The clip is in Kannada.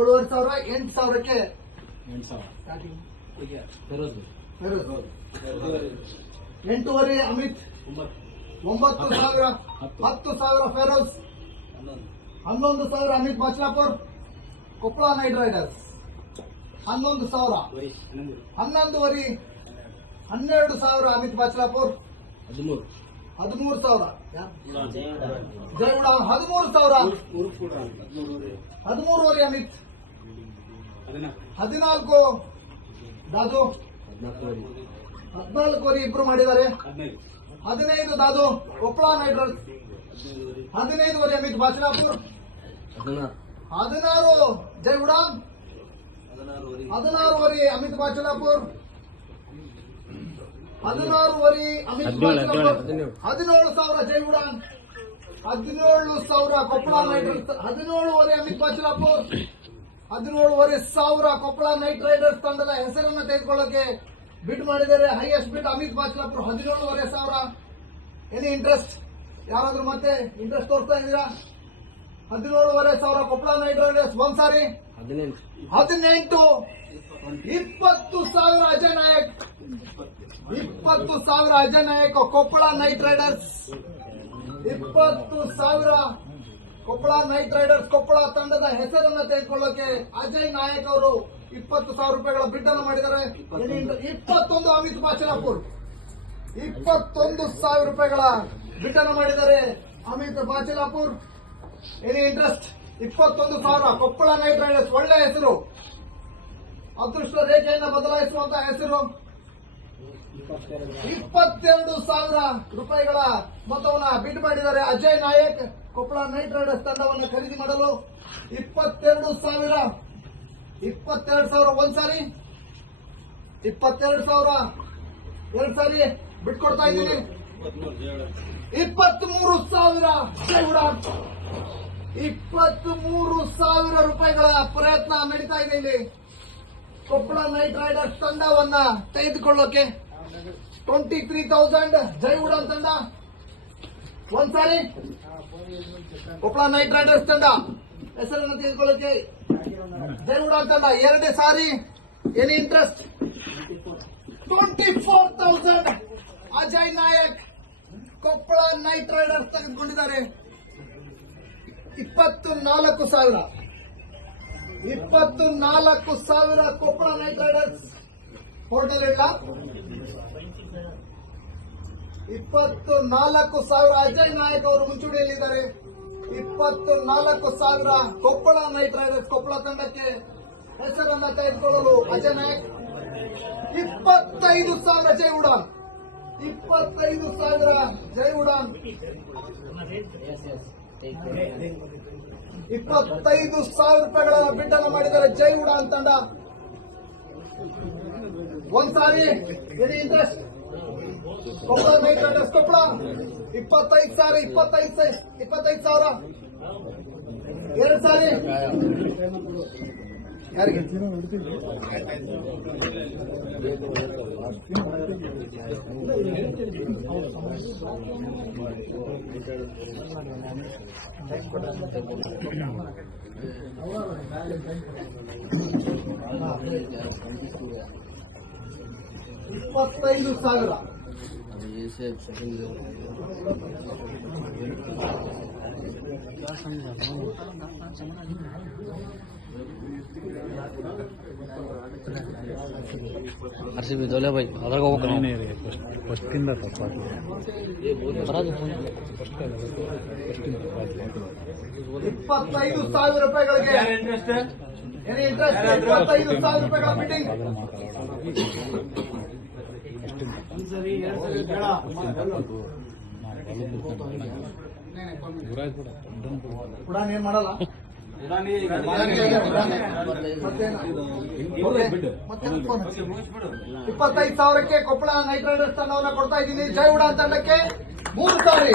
7,500 8,000ಕ್ಕೆ 8,500 ಅಮಿತ್ 9,000 10,000 ಫೆರೋಜ್ 11,000 ಅಮಿತ್ ಬಾಚ್ಲಾಪುರ್ ಕೊಪ್ಪಳ ನೈಟ್ ರೈಡರ್ಸ್ 11,000 11,500 12,000 ಅಮಿತ್ ಬಾಚ್ಲಾಪುರ್ 13,000 ಜೈವುಡ 13,000 13,500 ಅಮಿತ್ 14 ದಾದು 14 ಇಬ್ರು ಮಾಡಿದ್ದಾರೆ 15 ದಾದು ಕೊಪ್ಪಳ ನೈಟ್ ರೈಡರ್ಸ್ 15 ಅಮಿತ್ ಬಾಚ್ಲಾಪುರ್ 16 ಜೈವುಡ 16 ಅಮಿತ್ ಬಾಚ್ಲಾಪುರ್ 16 ಅಮಿತ್ ಬಾಚ್ಲಾಪುರ್ 17,000 ಜೈವುಡ 17,000 Koppal night Riders 17 Amit Bachlapur 17,500 Koppal night Riders ತಂಡದ ಹೆಸರನ್ನು ತೆಗೆದುಕೊಳ್ಳಕ್ಕೆ ಬಿಡ್ ಮಾಡಿದ್ದಾರೆ. ಹೈಯೆಸ್ಟ್ ಬಿಡ್ ಅಮಿತ್ ಬಾಚ್ಲಾಪುರ್ 17,500. Any interest? ಯಾರಾದ್ರೂ ಮತ್ತೆ ಇಂಟ್ರೆಸ್ಟ್ ತೋರಿಸ್ತಾ ಇದ್ದೀರಾ? 17,500 ಕೊಪ್ಪಳ ನೈಟ್ ರೈಡರ್ಸ್. ಒಂದ್ಸಾರಿ 18 20,000 Ajay Nayak 20,000 Ajay Nayak Koppal night riders 20,000 Koppal night riders Koppal ತಂಡದ ಹೆಸರನ್ನು ತೆಗೆದುಕೊಳ್ಳಕ್ಕೆ ಅಜಯ್ ನಾಯಕ್ ಅವರು 20,000 ರೂಪಾಯಿಗಳ ಬಿಡ್ ಅನ್ನು ಮಾಡಿದ್ದಾರೆ. 21 ಅಮಿತ್ ಬಾಚ್ಲಾಪುರ್ 21,000 ರೂಪಾಯಿಗಳ ಬಿಡ್ ಅನ್ನು ಮಾಡಿದ್ದಾರೆ Amit Bachlapur. Any interest? 21,000 Koppal night Riders. ಒಳ್ಳೆ ಹೆಸರು, ಅದೃಷ್ಟ ರೇಖೆಯನ್ನು ಬದಲಾಯಿಸುವಂತಹ ಹೆಸರು. 22,000 ರೂಪಾಯಿಗಳ ಮೊತ್ತವನ್ನು ಬಿಡ್ ಮಾಡಿದ್ದಾರೆ ಅಜಯ್ ನಾಯಕ್ ಕೊಪ್ಪಳ ನೈಟ್ ರೈಡರ್ಸ್ ತಂಡವನ್ನು ಖರೀದಿ ಮಾಡಲು. 22,000 ಒಂದ್ಸಾರಿ 22,000 ಎರಡು ಸಾರಿ ಬಿಟ್ಕೊಡ್ತಾ ಇದ್ದೀನಿ. 23,000 ಜೈವುಡ 23,000 ರೂಪಾಯಿಗಳ ಪ್ರಯತ್ನ ನಡೀತಾ ಇದೆ ಇಲ್ಲಿ ಕೊಪ್ಪಳ ನೈಟ್ ರೈಡರ್ಸ್ ತಂಡವನ್ನ ತೆಗೆದುಕೊಳ್ಳೋಕೆ. 23,000 ಜೈವುಡ ತಂಡ. ಒಂದ್ಸಾರಿ ಕೊಪ್ಪಳ ನೈಟ್ ರೈಡರ್ಸ್ ತಂಡ ಹೆಸರನ್ನು ತೆಗೆದುಕೊಳ್ಳೋಕೆ ಜೈವುಡ ತಂಡ. ಎರಡನೇ ಸಾರಿ. Any interest? 24,000 Ajay Nayak Koppal night Riders ತೆಗೆದುಕೊಂಡಿದ್ದಾರೆ. 24,000 ಕೊಪ್ಪಳ ನೈಟ್ ರೈಡರ್ಸ್. ಹೋಟೆಲ್ ಇಲ್ಲ. 24,000 ಅಜಯ್ ನಾಯಕ್ ಅವರು ಮುಂಚೂಣಿಯಲ್ಲಿದ್ದಾರೆ. 24,000 ಕೊಪ್ಪಳ ನೈಟ್ ರೈಡರ್ಸ್ ಕೊಪ್ಪಳ ತಂಡಕ್ಕೆ ಹೆಸರನ್ನ ತೆಗೆದುಕೊಳ್ಳಲು ಅಜಯ್ ನಾಯಕ್. 25,000 ಜೈವುಡ 25,000 ಜೈವುಡ 25,000 ರೂಪಾಯಿಗಳ ಬಿಡ್ ಅನ್ನು ಮಾಡಿದ್ದಾರೆ ಜೈವುಡ ತಂಡ. ಒಂದ್ಸಾರಿ. Any interest? Koppal night riders Koppal 25,000 ಎರಡು ಸಾರಿ. ಯಾರಿಗೆ? 25,000 ಆರ್ಸಿಬಿ ದೊಲೆ ಬೈ ಅದ್ರಾಗ ಹೋಗ್ಬೇಕು. ಫಸ್ಟಿಂದ ತಪ್ಪಾಗಿ 25,000 ರೂಪಾಯಿಗಳಿಗೆ. Any interest? 25,000 ರೂಪಾಯಿಗಳ ಬಿಡ್ಡಿಂಗ್. ಉಡಾನ್ ಏನ್ ಮಾಡಲ್ಲ. 25,000ಕ್ಕೆ ಕೊಪ್ಪಳ ನೈಟ್ ರೈಡರ್ಸ್ ತಂಡವನ್ನು ಕೊಡ್ತಾ ಇದ್ದೀನಿ. ಜೈವುಡ ತಂಡಕ್ಕೆ 3 ಸಾರಿ.